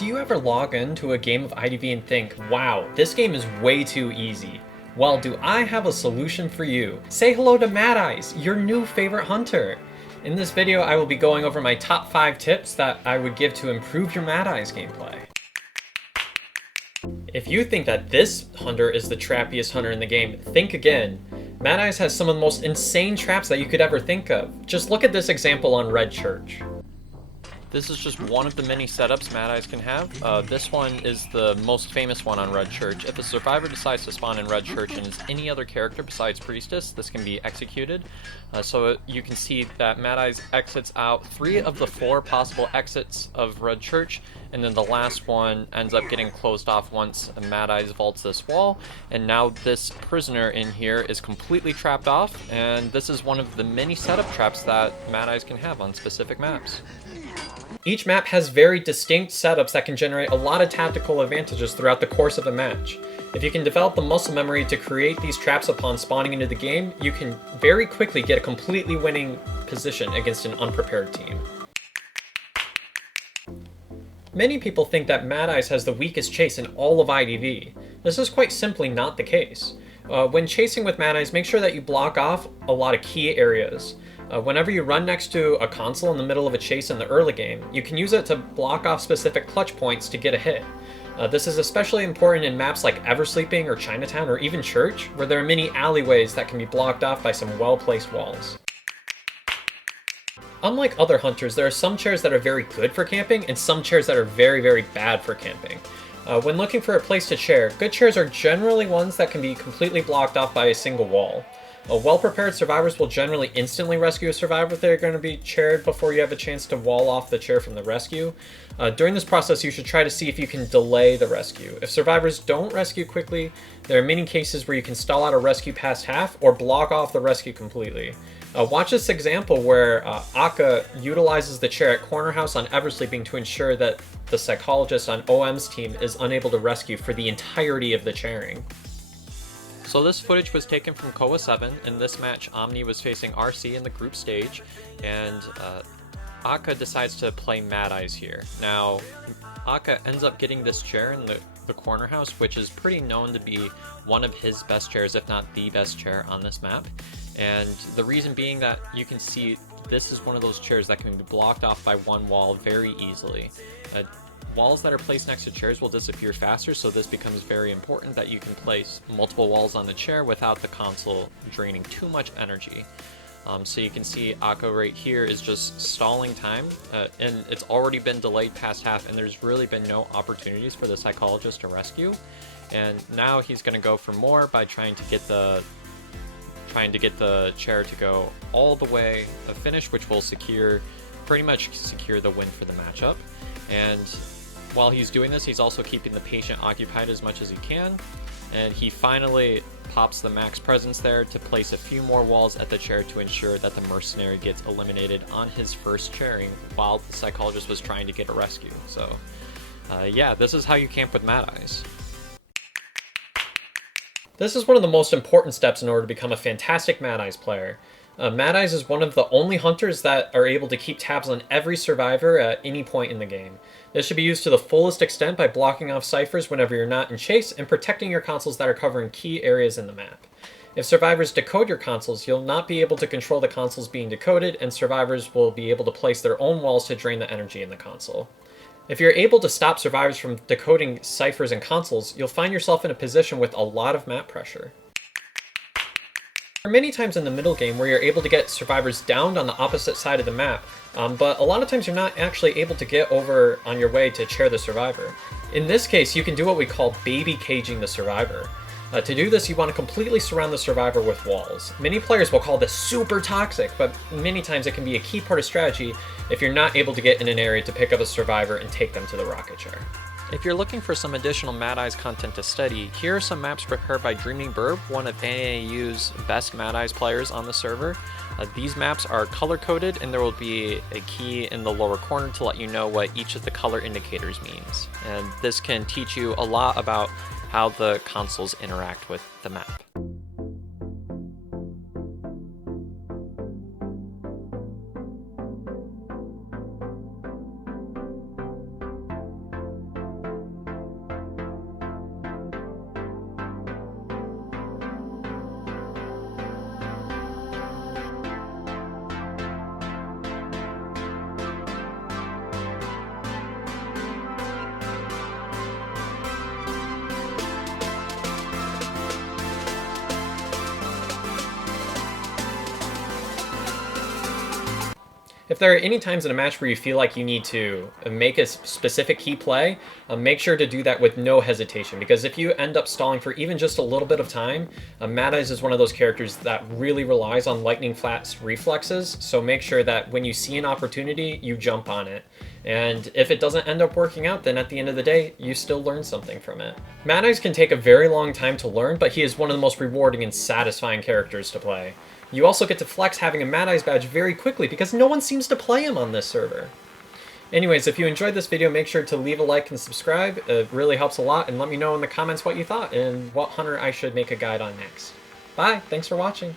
Do you ever log into a game of IDV and think, wow, this game is way too easy? Well, do I have a solution for you. Say hello to Mad Eyes, your new favorite hunter. In this video, I will be going over my top 5 tips that I would give to improve your Mad Eyes gameplay. If you think that this hunter is the trappiest hunter in the game, think again. Mad Eyes has some of the most insane traps that you could ever think of. Just look at this example on Red Church. This is just one of the many setups Mad Eyes can have. This one is the most famous one on Red Church. If a survivor decides to spawn in Red Church and is any other character besides Priestess, this can be executed. So you can see that Mad Eyes exits out 3 of the 4 possible exits of Red Church, and then the last one ends up getting closed off once Mad Eyes vaults this wall, and now this prisoner in here is completely trapped off, and this is one of the many setup traps that Mad Eyes can have on specific maps. Each map has very distinct setups that can generate a lot of tactical advantages throughout the course of a match. If you can develop the muscle memory to create these traps upon spawning into the game, you can very quickly get a completely winning position against an unprepared team. Many people think that Mad Eyes has the weakest chase in all of IDV. This is quite simply not the case. When chasing with Mad Eyes, make sure that you block off a lot of key areas. Whenever you run next to a console in the middle of a chase in the early game, you can use it to block off specific clutch points to get a hit. This is especially important in maps like Eversleeping or Chinatown or even Church, where there are many alleyways that can be blocked off by some well-placed walls. Unlike other hunters, there are some chairs that are very good for camping and some chairs that are very, very bad for camping. When looking for a place to chair, good chairs are generally ones that can be completely blocked off by a single wall. Well-prepared survivors will generally instantly rescue a survivor if they're going to be chaired before you have a chance to wall off the chair from the rescue. During this process, you should try to see if you can delay the rescue. If survivors don't rescue quickly, there are many cases where you can stall out a rescue past half or block off the rescue completely. Watch this example where Akka utilizes the chair at Corner House on Eversleeping to ensure that the psychologist on OM's team is unable to rescue for the entirety of the chairing. So this footage was taken from Koa 7. In this match, Omni was facing RC in the group stage, and Akka decides to play Mad Eyes here. Now, Akka ends up getting this chair in the Corner House, which is pretty known to be one of his best chairs, if not the best chair on this map. And the reason being that you can see this is one of those chairs that can be blocked off by one wall very easily. Walls that are placed next to chairs will disappear faster, so this becomes very important that you can place multiple walls on the chair without the console draining too much energy. So you can see Akka right here is just stalling time, and it's already been delayed past half, and there's really been no opportunities for the psychologist to rescue. And now he's going to go for more by trying to get the chair to go all the way to finish, which will pretty much secure the win for the matchup. And while he's doing this, he's also keeping the patient occupied as much as he can, and he finally pops the max presence there to place a few more walls at the chair to ensure that the mercenary gets eliminated on his first chairing while the psychologist was trying to get a rescue. So yeah, this is how you camp with Mad Eyes. This is one of the most important steps in order to become a fantastic Mad Eyes player. Mad Eyes is one of the only hunters that are able to keep tabs on every survivor at any point in the game. This should be used to the fullest extent by blocking off ciphers whenever you're not in chase and protecting your consoles that are covering key areas in the map. If survivors decode your consoles, you'll not be able to control the consoles being decoded, and survivors will be able to place their own walls to drain the energy in the console. If you're able to stop survivors from decoding ciphers and consoles, you'll find yourself in a position with a lot of map pressure. There are many times in the middle game where you're able to get survivors downed on the opposite side of the map, but a lot of times you're not actually able to get over on your way to chair the survivor. In this case, you can do what we call baby caging the survivor. To do this, you want to completely surround the survivor with walls. Many players will call this super toxic, but many times it can be a key part of strategy if you're not able to get in an area to pick up a survivor and take them to the rocket chair. If you're looking for some additional Mad Eyes content to study, here are some maps prepared by Dreaming Burb, one of NAU's best Mad Eyes players on the server. These maps are color-coded, and there will be a key in the lower corner to let you know what each of the color indicators means. And this can teach you a lot about how the consoles interact with the map. If there are any times in a match where you feel like you need to make a specific key play, make sure to do that with no hesitation, because if you end up stalling for even just a little bit of time, Mad Eyes is one of those characters that really relies on lightning fast reflexes, so make sure that when you see an opportunity, you jump on it. And if it doesn't end up working out, then at the end of the day, you still learn something from it. Mad Eyes can take a very long time to learn, but he is one of the most rewarding and satisfying characters to play. You also get to flex having a Mad Eyes badge very quickly because no one seems to play him on this server. Anyways, if you enjoyed this video, make sure to leave a like and subscribe. It really helps a lot, and let me know in the comments what you thought and what hunter I should make a guide on next. Bye, thanks for watching.